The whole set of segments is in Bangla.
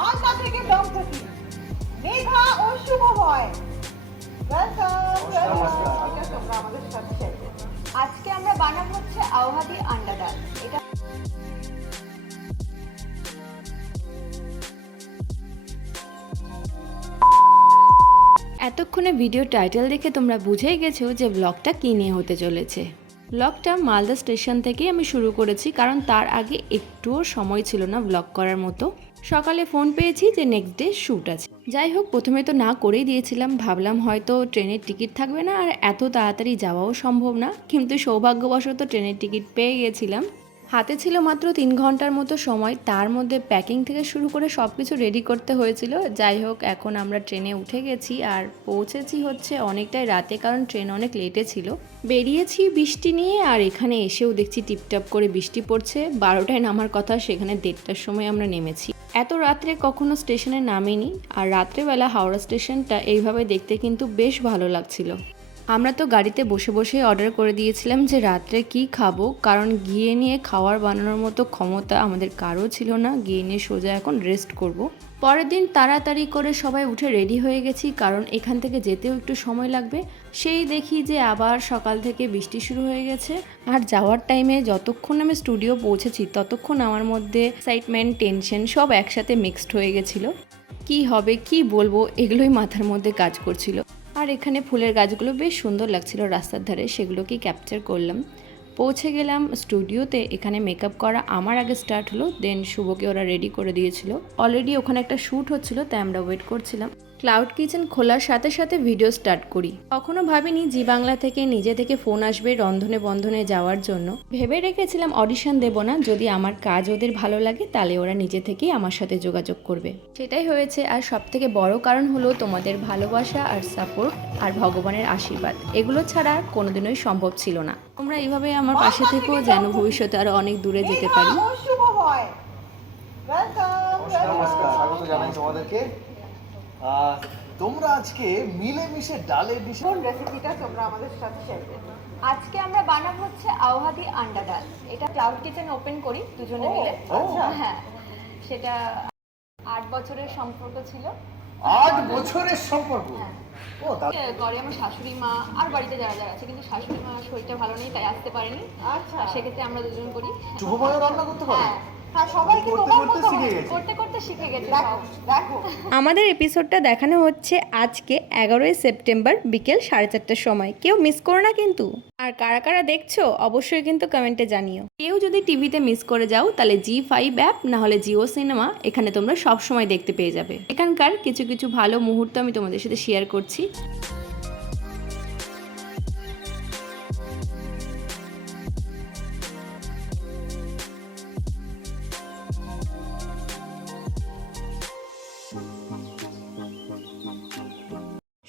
মালদা থেকে দম্পতি মেঘা ও শুভময়। তোমরা আমাদের সাথে চাইবে। আজকে আমরা বানাবো হচ্ছে আওহাদি আন্ডা ডাল। এটা এতক্ষণে ভিডিও টাইটেল দেখে তোমরা বুঝেই গেছো যে ব্লগটা কী নিয়ে হতে চলেছে। ব্লগটা মালদা স্টেশন থেকেই আমি শুরু করেছি, কারণ তার আগে একটুও সময় ছিল না ব্লগ করার মতো। সকালে ফোন পেয়েছি যে নেক্সট ডে শ্যুট আছে। যাই হোক, প্রথমে তো না করেই দিয়েছিলাম, ভাবলাম হয়তো ট্রেনের টিকিট থাকবে না আর এত তাড়াতাড়ি যাওয়াও সম্ভব না, কিন্তু সৌভাগ্যবশত ট্রেনের টিকিট পেয়ে গিয়েছিলাম। হাতে ছিল মাত্র 3 ঘন্টার মতো সময়, তার মধ্যে প্যাকিং থেকে শুরু করে সব কিছু রেডি করতে হয়েছিল। যাই হোক, এখন আমরা ট্রেনে উঠে গেছি আর পৌঁছেছি হচ্ছে অনেকটাই রাতে, কারণ ট্রেন অনেক লেটে ছিল। বেরিয়েছি বৃষ্টি নিয়ে, আর এখানে এসেও দেখছি টিপটাপ করে বৃষ্টি পড়ছে। 12টায় নামার কথা, সেখানে 1:30টার সময় আমরা নেমেছি। এত রাত্রে কখনো স্টেশনে নামিনি, আর রাত্রেবেলা হাওড়া স্টেশনটা এইভাবে দেখতে কিন্তু বেশ ভালো লাগছিল। আমরা তো গাড়িতে বসে বসে অর্ডার করে দিয়েছিলাম যে রাত্রে কি খাবো, কারণ গিয়ে নিয়ে খাওয়ার বানানোর মতো ক্ষমতা আমাদের কারও ছিল না। গিয়ে নিয়ে সোজা এখন রেস্ট করব। পরের দিন তাড়াতাড়ি করে সবাই উঠে রেডি হয়ে গেছি, কারণ এখান থেকে যেতেও একটু সময় লাগবে। সেই দেখি যে আবার সকাল থেকে বৃষ্টি শুরু হয়ে গেছে। আর যাওয়ার টাইমে যতক্ষণ আমি স্টুডিও পৌঁছেছি ততক্ষণ আমার মধ্যে এক্সাইটমেন্ট, টেনশন সব একসাথে মিক্সড হয়ে গেছিলো। কি হবে, কি বলবো, এগুলোই মাথার মধ্যে কাজ করছিল। আর এখানে ফুলের গাছগুলো বেশ সুন্দর লাগছিল রাস্তার ধারে, সেগুলোকেই ক্যাপচার করলাম। পৌঁছে গেলাম স্টুডিওতে। এখানে মেকআপ করা আমার আগে স্টার্ট হলো, দেন শুভকে ওরা রেডি করে দিয়েছিল। অলরেডি ওখানে একটা শ্যুট হচ্ছিল, তাই আমরা ওয়েট করছিলাম। ক্লাউড কিচেন খোলার সাথে সাথে ভিডিও স্টার্ট করি। কখনো ভাবিনি জি বাংলা থেকে নিজে থেকে ফোন আসবে রন্ধনে বন্ধনে যাওয়ার জন্য। ভেবে রেখেছিলাম অডিশন দেব না, যদি আমার কাজ ওদের ভালো লাগে তাহলে ওরা নিজে থেকেই আমার সাথে যোগাযোগ করবে। সেটাই হয়েছে। আর সব থেকে বড় কারণ হলো তোমাদের ভালোবাসা আর সাপোর্ট আর ভগবানের আশীর্বাদ। এগুলো ছাড়া কোনোদিনই সম্ভব ছিল না। তোমরা এইভাবে আমার পাশে থেকেও যেন ভবিষ্যতে আরো অনেক দূরে যেতে পারি। মেঘা ও শুভময়। নমস্কার, স্বাগত জানাই তোমাদেরকে। তোমরা আজকে মিলেমিশে ডালের ডিশ কোন রেসিপিটা তোমরা আমাদের সাথে শেয়ার করবে? আজকে আমরা বানাবো হচ্ছে আওহাদি আন্ডা ডাল। এটা ক্লাউড কিচেন ওপেন করি দুজনে মিলে। আচ্ছা। হ্যাঁ, সেটা 8 বছরের সম্পর্ক ছিল। 8 বছরের সম্পর্ক। হ্যাঁ। ও তা- করে আমার শাশুড়ি মা আর বাড়িতে যারা যারা আছে, কিন্তু শাশুড়ি মা শরীরটা ভালো নেই তাই আসতে পারেনি। আচ্ছা, সেক্ষেত্রে আমরা দুজন করি। শুভময় রান্না করতে পারে? হ্যাঁ হ্যাঁ, সবাইকে করতে তোমার করতে মতো শিখে হয়। গেছে। করতে করতে শিখে গেছে সব। দেখো আমাদের এপিসোডটা দেখানো হচ্ছে আজকে 11ই সেপ্টেম্বর বিকেল 4:30টার সময়। কেউ মিস করো না কিন্তু। আর কারা কারা দেখছো অবশ্যই কিন্তু কমেন্টে জানিও। কেউ যদি টিভিতে মিস করে যাও তাহলে জি5 অ্যাপ না হলে জিও সিনেমা, এখানে তোমরা সব সময় দেখতে পেয়ে যাবে। এখানকার কিছু কিছু ভালো মুহূর্ত আমি তোমাদের সাথে শেয়ার করছি।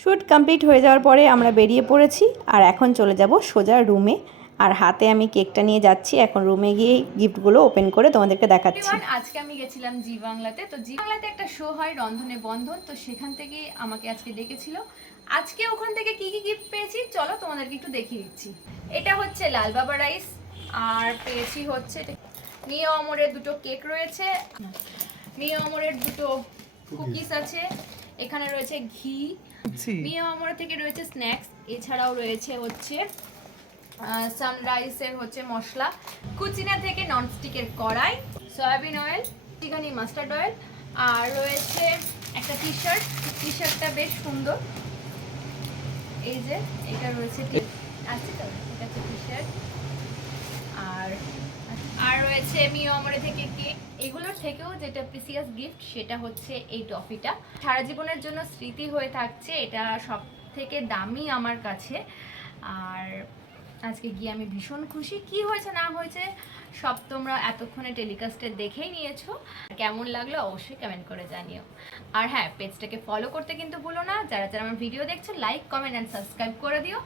শ্যুট কমপ্লিট হয়ে যাওয়ার পরে আমরা বেরিয়ে পড়েছি, আর এখন চলে যাব সোজা রুমে। আর হাতে আমি কেকটা নিয়ে যাচ্ছি, এখন রুমে গিয়ে গিফটগুলো ওপেন করে তোমাদেরকে দেখাচ্ছি। আজকে আমি গেছিলাম জি বাংলাতে। তো জি বাংলাতে একটা শো হয় রন্ধনে বন্ধন, তো সেখান থেকে আমাকে আজকে ডেকেছিল। আজকে ওখান থেকে কি কি গিফট পেয়েছি চলো তোমাদেরকে একটু দেখিয়ে দিচ্ছি। এটা হচ্ছে লাল বাবা রাইস, আর পেয়েছি হচ্ছে মিয়া অমরের দুটো কেক রয়েছে, মিয়া অমরের দুটো কুকিজ আছে, এখানে রয়েছে ঘি, মিয়া অমর থেকে রয়েছে স্ন্যাক্স, এছাড়াও রয়েছে হচ্ছে সানরাইসের হচ্ছে মশলা, কুচিনা থেকে ননস্টিকের কড়াই, সয়াবিন অয়েল, চিকেনি মাস্টার্ড অয়েল, আর রয়েছে একটা টি শার্ট। টি শার্টটা বেশ সুন্দর, এই যে এটা রয়েছে আছে তো, এটা হচ্ছে টি শার্ট। আর আর রয়েছে মিয়া অমরে থেকে কেক। এগুলোর থেকেও যেটা প্রিসিয়াস গিফট সেটা হচ্ছে এই টফিটা, সারা জীবনের জন্য স্মৃতি হয়ে থাকছে। এটা সব থেকে দামি আমার কাছে। আর আজকে গিয়ে আমি ভীষণ খুশি। কি হয়েছে না হয়েছে সব তোমরা এতক্ষণে টেলিকাস্টে দেখেই নিয়েছো। কেমন লাগলো অবশ্যই কমেন্ট করে জানিও। আর হ্যাঁ, পেজটাকে ফলো করতে কিন্তু ভুলো না। যারা যারা আমার ভিডিও দেখছো লাইক, কমেন্ট অ্যান্ড সাবস্ক্রাইব করে দিও।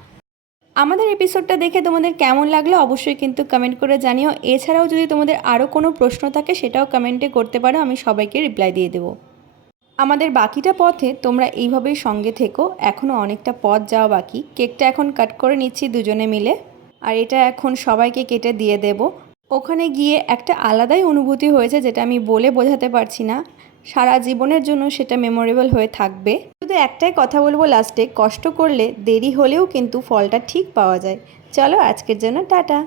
আমাদের এপিসোডটা দেখে তোমাদের কেমন লাগলো অবশ্যই কিন্তু কমেন্ট করে জানিও। এছাড়াও যদি তোমাদের আরও কোনো প্রশ্ন থাকে সেটাও কমেন্টে করতে পারো, আমি সবাইকে রিপ্লাই দিয়ে দেবো। আমাদের বাকিটা পথে তোমরা এইভাবেই সঙ্গে থেকো, এখনও অনেকটা পথ যাওয়া বাকি। কেকটা এখন কাট করে নিচ্ছি দুজনে মিলে, আর এটা এখন সবাইকে কেটে দিয়ে দেব। ওখানে গিয়ে একটা আলাদাই অনুভূতি হয়েছে, যেটা আমি বলে বোঝাতে পারছি না। সারা জীবনের জন্য সেটা মেমোরেবল হয়ে থাকবে। শুধু একটাই কথা বলবো লাস্টে, কষ্ট করলে দেরি হলেও কিন্তু ফলটা ঠিক পাওয়া যায়। চলো আজকের জন্য টাটা।